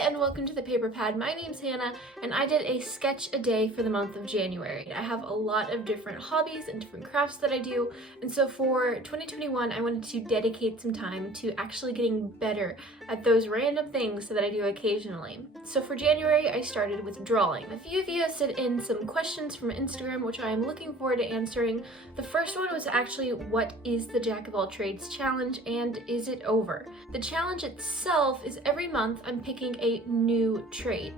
and welcome to the Paper Pad. My name's Hannah and I did a sketch a day for the month of January. I have a lot of different hobbies and different crafts that I do, and so for 2021 I wanted to dedicate some time to actually getting better at those random things that I do occasionally. So for January I started with drawing. A few of you have sent in some questions from Instagram which I am looking forward to answering. The first one was actually, what is the Jack of All Trades challenge and is it over? The challenge itself is every month I'm picking a new trade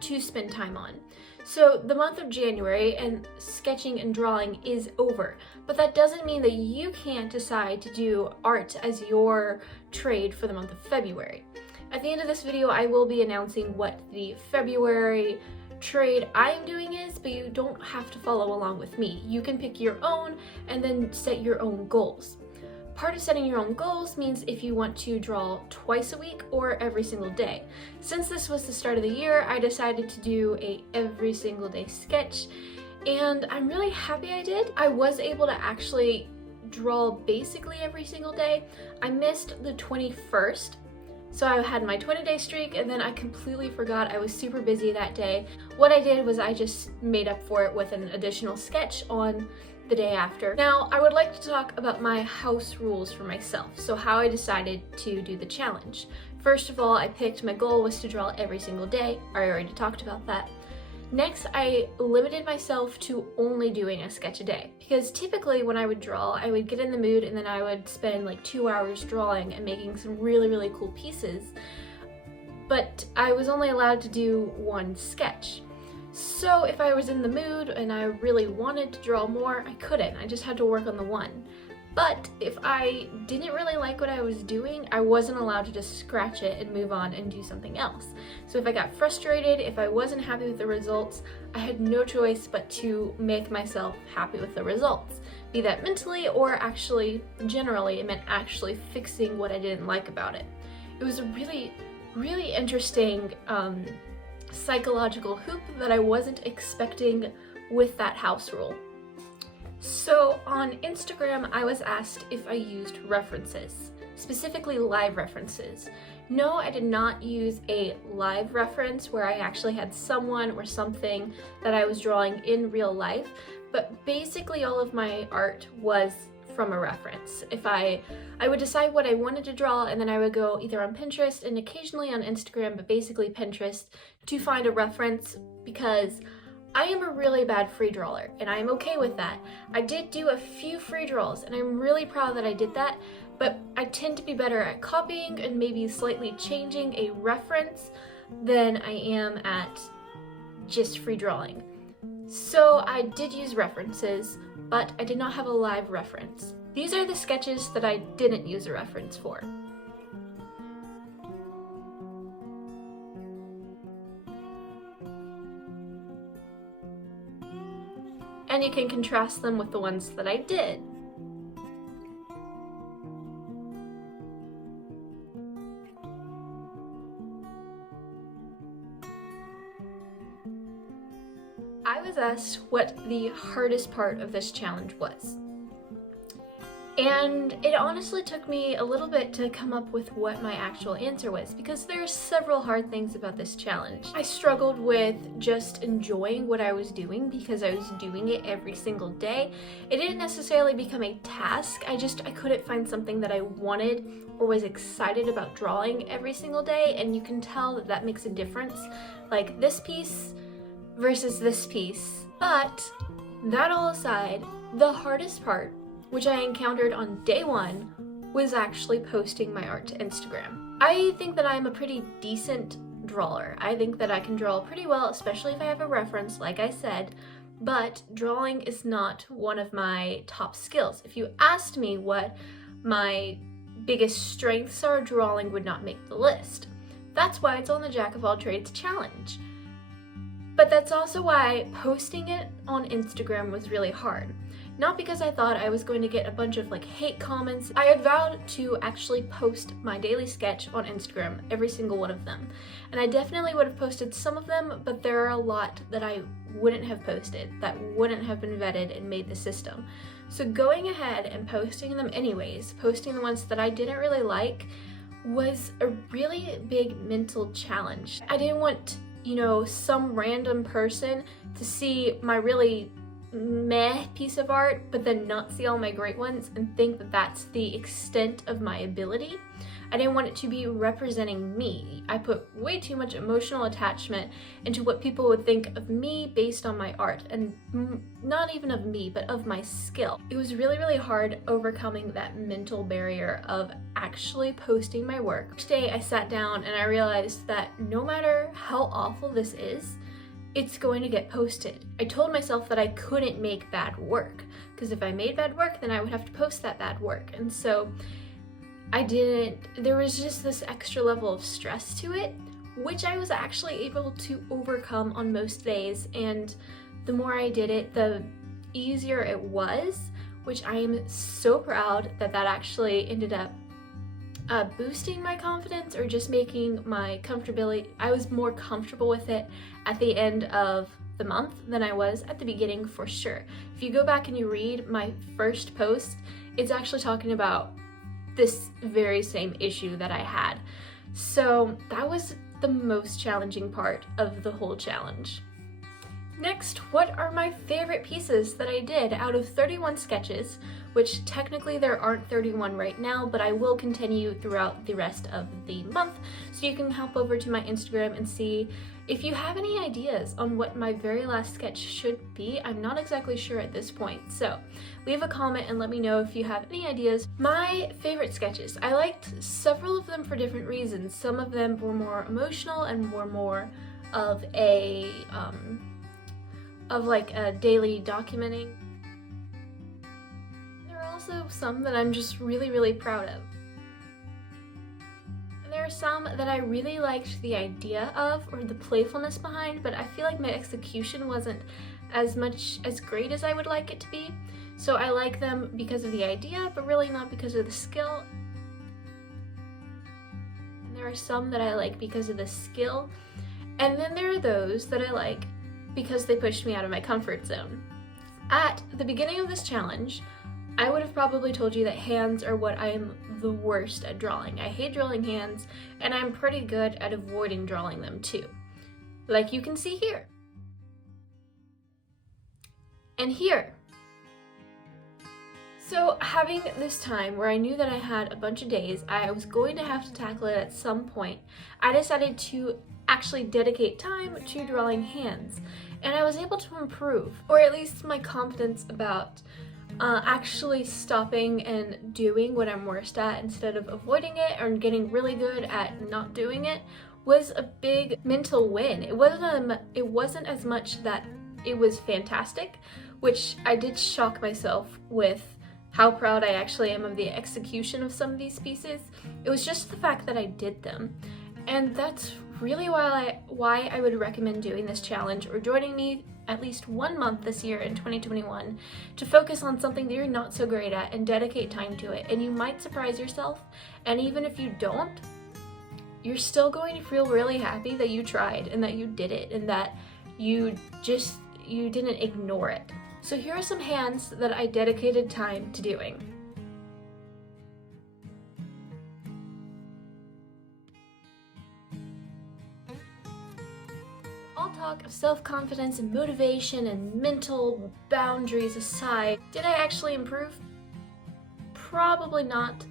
to spend time on. So the month of January and sketching and drawing is over, but that doesn't mean that you can't decide to do art as your trade for the month of February. At the end of this video, I will be announcing what the February trade I'm doing is, but you don't have to follow along with me. You can pick your own and then set your own goals. Part of setting your own goals means if you want to draw twice a week or every single day. Since this was the start of the year, I decided to do a every single day sketch, and I'm really happy I did. I was able to actually draw basically every single day. I missed the 21st. So I had my 20-day streak and then I completely forgot. I was super busy that day. What I did was I just made up for it with an additional sketch on the day after. Now, I would like to talk about my house rules for myself, so how I decided to do the challenge. First of all, I picked my goal was to draw every single day. I already talked about that. Next, I limited myself to only doing a sketch a day, because typically when I would draw, I would get in the mood and then I would spend like 2 hours drawing and making some really cool pieces, but I was only allowed to do one sketch. So if I was in the mood and I really wanted to draw more, I couldn't. I just had to work on the one. But if I didn't really like what I was doing, I wasn't allowed to just scratch it and move on and do something else. So if I got frustrated, if I wasn't happy with the results, I had no choice but to make myself happy with the results. Be that mentally or actually, generally, it meant actually fixing what I didn't like about it. It was a really interesting psychological hoop that I wasn't expecting with that house rule. So on Instagram, I was asked if I used references, specifically live references. No, I did not use a live reference where I actually had someone or something that I was drawing in real life, but basically all of my art was from a reference. If I would decide what I wanted to draw and then I would go either on Pinterest and occasionally on Instagram, but basically Pinterest, to find a reference, because I am a really bad free drawer and I'm okay with that. I did do a few free draws and I'm really proud that I did that, but I tend to be better at copying and maybe slightly changing a reference than I am at just free drawing. So I did use references, but I did not have a live reference. These are the sketches that I didn't use a reference for. And you can contrast them with the ones that I did. I was asked what the hardest part of this challenge was. And it honestly took me a little bit to come up with what my actual answer was, because there are several hard things about this challenge. I struggled with just enjoying what I was doing because I was doing it every single day. It didn't necessarily become a task, I couldn't find something that I wanted or was excited about drawing every single day, and you can tell that that makes a difference. Like this piece versus this piece. But that all aside, the hardest part, which I encountered on day one, was actually posting my art to Instagram. I think that I'm a pretty decent drawer. I think that I can draw pretty well, especially if I have a reference, like I said, but drawing is not one of my top skills. If you asked me what my biggest strengths are, drawing would not make the list. That's why it's on the Jack of All Trades challenge. But that's also why posting it on Instagram was really hard. Not because I thought I was going to get a bunch of hate comments. I had vowed to actually post my daily sketch on Instagram, every single one of them. And I definitely would have posted some of them, but there are a lot that I wouldn't have posted, that wouldn't have been vetted and made the system. So going ahead and posting them anyways, posting the ones that I didn't really like, was a really big mental challenge. I didn't want, some random person to see my really meh piece of art, but then not see all my great ones and think that that's the extent of my ability. I didn't want it to be representing me. I put way too much emotional attachment into what people would think of me based on my art, and not even of me, but of my skill. It was really, really hard overcoming that mental barrier of actually posting my work. Each day I sat down and I realized that no matter how awful this is, it's going to get posted. I told myself that I couldn't make bad work, because if I made bad work, then I would have to post that bad work. And so I didn't. There was just this extra level of stress to it, which I was actually able to overcome on most days. And the more I did it, the easier it was, which I am so proud that actually ended up boosting my confidence, or just making my comfortability. I was more comfortable with it at the end of the month than I was at the beginning, for sure. If you go back and you read my first post, it's actually talking about this very same issue that I had. So that was the most challenging part of the whole challenge. Next, what are my favorite pieces that I did out of 31 sketches, which technically there aren't 31 right now, but I will continue throughout the rest of the month, so you can hop over to my Instagram and see if you have any ideas on what my very last sketch should be. I'm not exactly sure at this point, so leave a comment and let me know if you have any ideas. My favorite sketches, I liked several of them for different reasons. Some of them were more emotional and were more of a daily documenting. There are also some that I'm just really, really proud of. And there are some that I really liked the idea of, or the playfulness behind, but I feel like my execution wasn't as great as I would like it to be. So I like them because of the idea, but really not because of the skill. And there are some that I like because of the skill. And then there are those that I like because they pushed me out of my comfort zone. At the beginning of this challenge, I would have probably told you that hands are what I am the worst at drawing. I hate drawing hands, and I'm pretty good at avoiding drawing them too. Like you can see here. And here. So having this time where I knew that I had a bunch of days, I was going to have to tackle it at some point, I decided to actually dedicate time to drawing hands. And I was able to improve, or at least my confidence about actually stopping and doing what I'm worst at instead of avoiding it or getting really good at not doing it was a big mental win. It wasn't as much that it was fantastic, which I did shock myself with how proud I actually am of the execution of some of these pieces. It was just the fact that I did them. And that's really why I would recommend doing this challenge, or joining me at least 1 month this year in 2021 to focus on something that you're not so great at and dedicate time to it. And you might surprise yourself, and even if you don't, you're still going to feel really happy that you tried and that you did it and that you didn't ignore it. So here are some hands that I dedicated time to doing. All talk of self-confidence and motivation and mental boundaries aside, did I actually improve? Probably not.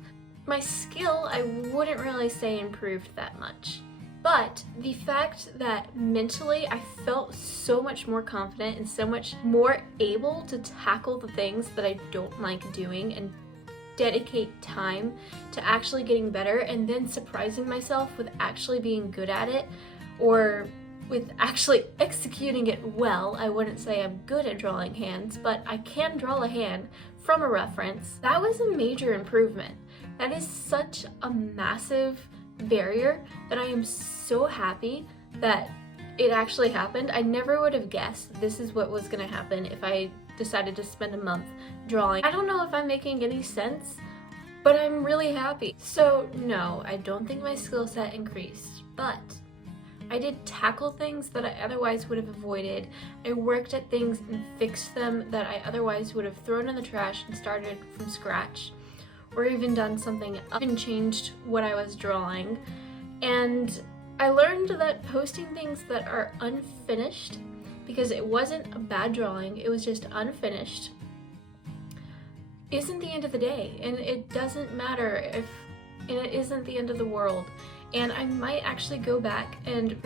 My skill, I wouldn't really say improved that much. But the fact that mentally I felt so much more confident and so much more able to tackle the things that I don't like doing and dedicate time to actually getting better, and then surprising myself with actually being good at it, or with actually executing it well. I wouldn't say I'm good at drawing hands, but I can draw a hand from a reference. That was a major improvement. That is such a massive barrier that I am so happy that it actually happened. I never would have guessed this is what was gonna happen if I decided to spend a month drawing. I don't know if I'm making any sense, but I'm really happy. So no, I don't think my skill set increased, but I did tackle things that I otherwise would have avoided. I worked at things and fixed them that I otherwise would have thrown in the trash and started from scratch. or even done something, even changed what I was drawing. And I learned that posting things that are unfinished, because it wasn't a bad drawing, it was just unfinished, isn't the end of the day, and it doesn't matter if, and it isn't the end of the world. And I might actually go back and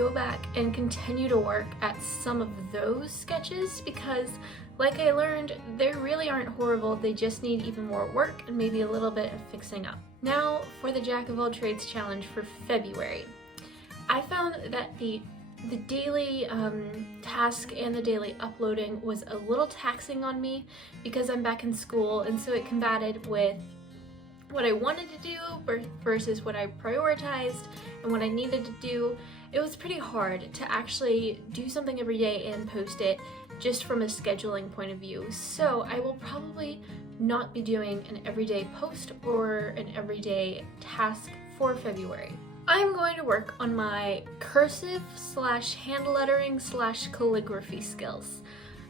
continue to work at some of those sketches, because like I learned, they really aren't horrible, they just need even more work and maybe a little bit of fixing up. Now for the Jack of all trades challenge for February. I found that the daily task and the daily uploading was a little taxing on me because I'm back in school, and so it combated with what I wanted to do versus what I prioritized and what I needed to do. It was pretty hard to actually do something every day and post it just from a scheduling point of view. So I will probably not be doing an everyday post or an everyday task for February. I'm going to work on my cursive / hand lettering / calligraphy skills.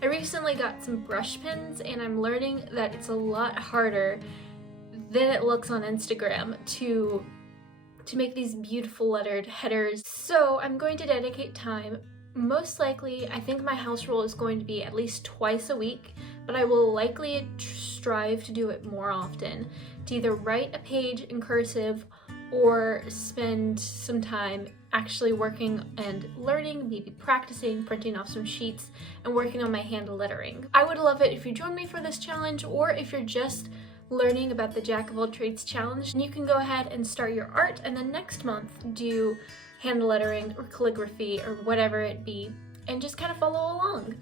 I recently got some brush pens, and I'm learning that it's a lot harder than it looks on Instagram to make these beautiful lettered headers. So I'm going to dedicate time. Most likely, I think my house rule is going to be at least twice a week, but I will likely strive to do it more often, to either write a page in cursive or spend some time actually working and learning, maybe practicing, printing off some sheets, and working on my hand lettering. I would love it if you join me for this challenge, or if you're just learning about the Jack of all trades challenge, and you can go ahead and start your art, and then next month do hand lettering or calligraphy or whatever it be, and just kind of follow along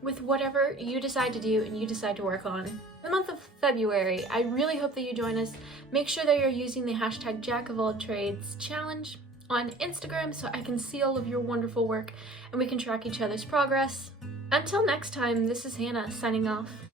with whatever you decide to do and you decide to work on. The month of February, I really hope that you join us. Make sure that you're using the hashtag Jack of all trades challenge on Instagram so I can see all of your wonderful work and we can track each other's progress. Until next time, this is Hannah signing off.